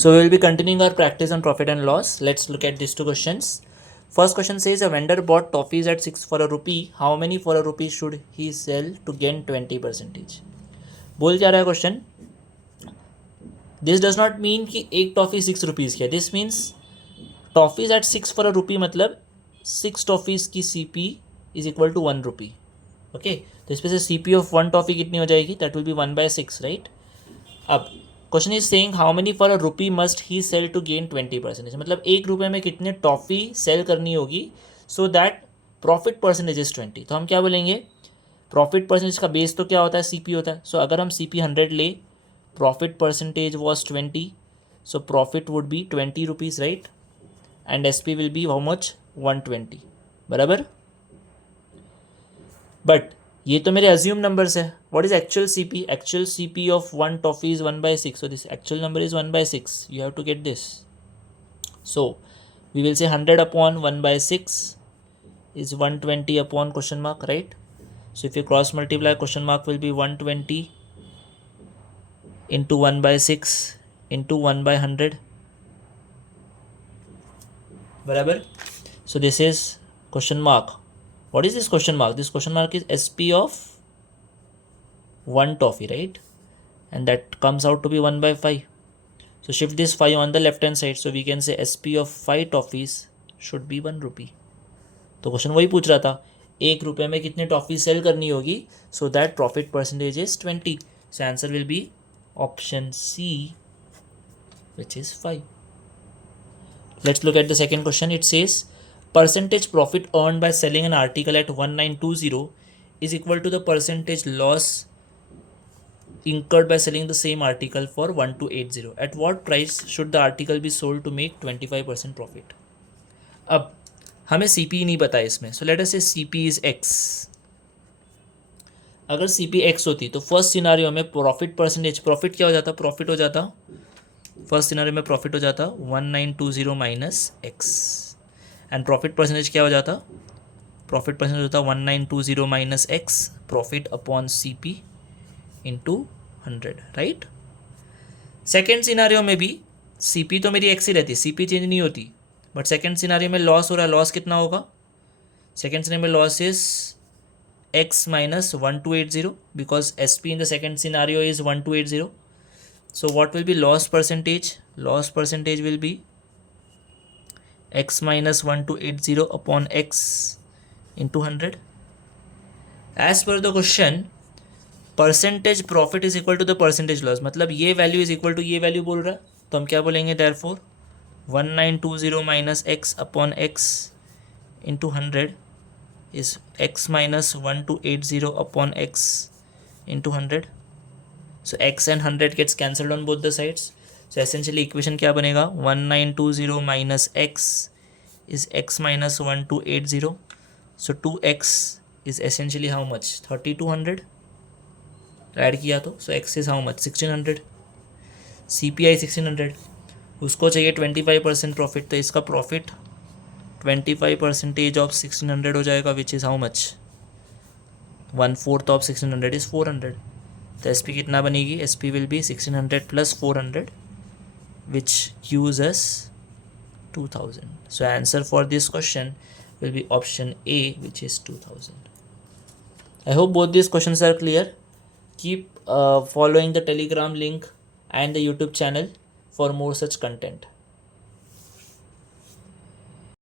So we will be continuing our practice on profit and loss. Let's look at these two questions. First question says a vendor bought toffees at 6 for a rupee. How many for a rupee should he sell to gain 20%? बोल क्या रहा है question. This does not mean कि एक toffee 6 rupees की है. This means toffees at 6 for a rupee मतलब 6 toffees की CP is equal to 1 rupee. Okay, तो इस पर से CP ऑफ 1 टॉफ़ी कितनी हो जाएगी? That will be 1/6, right. अब question is saying how many for a rupee must he sell to gain 20%. मतलब 1 रुपये में कितने टॉफ़ी सेल करनी होगी so that profit percentage is 20. तो हम क्या बोलेंगे? प्रॉफिट परसेंटेज का बेस तो क्या होता है? CP होता है. सो अगर हम CP 100 ले, profit percentage was 20, so profit would be 20 rupees, right. And SP will be how much? 120. बराबर. बट ये तो मेरे अज्यूम नंबर्स है. What is actual CP? Actual CP of 1 toffee is 1/6. So this actual number is 1/6. You have to get this. So we will say 100 upon 1/6 is 120 upon question mark, right? So if you cross multiply, question mark will be 120 into 1/6 into 1/100. बराबर. So this is question mark. What is this question mark? This question mark is SP of 1 toffee, right? And that comes out to be 1/5. So shift this 5 on the left hand side. So we can say SP of 5 toffees should be 1 rupee. तो क्वेश्चन वही पूछ रहा था, 1 रुपये में कितने toffee sell करनी होगी so that profit percentage is 20. So answer will be option C, which is 5. Let's look at the second question. It says percentage profit earn by selling an article at 1920 is equal to the percentage loss incurred by selling the same article for 1280. At what price should the article be sold to make 25% profit? अब हमें CP नहीं पता है इसमें. So let us से CP is X. अगर CP X होती तो फर्स्ट सिनारियो में प्रॉफिट परसेंटेज, प्रॉफिट क्या हो जाता? प्रॉफिट हो जाता, फर्स्ट सिनारियो में प्रॉफिट हो जाता 1920 minus X. And profit percentage क्या हो जाता? प्रॉफिट परसेंटेज होता 1920 minus X profit upon CP into 100, right. Second scenario में भी CP तो मेरी X ही रहती, CP चेंज नहीं होती. बट सेकेंड सिनारियो में लॉस हो रहा है. लॉस कितना होगा? सेकेंड सिनारियो में loss is X minus 1280 because SP in the second scenario is 1280. So what will be loss percentage? Loss percentage will be X minus 1280 upon X into 100. As per the question, percentage profit is equal to the percentage loss. मतलब ये value is equal to ये वैल्यू बोल रहा है. तो हम क्या बोलेंगे? therefore 1920 minus X upon X into 100 is X minus 1280 upon X into 100. So X and 100 gets cancelled on both the sides. So essentially equation क्या बनेगा? 1920 minus X is X minus 1280. So 2X is essentially how much? 3200. ऐड किया तो so X is how much? 1600. CPI 1600. उसको चाहिए 25% प्रॉफिट. तो इसका प्रॉफिट 25% ऑफ 1600 हो जाएगा, विच इज़ हाउ मच? 1/4 ऑफ 1600 इज़ 400. तो SP कितना बनेगी? SP विल बी 1600 प्लस 400 which gives us 2000. So answer for this question will be option A, which is 2000. I hope both these questions are clear. Keep following the Telegram link and the YouTube channel for more such content.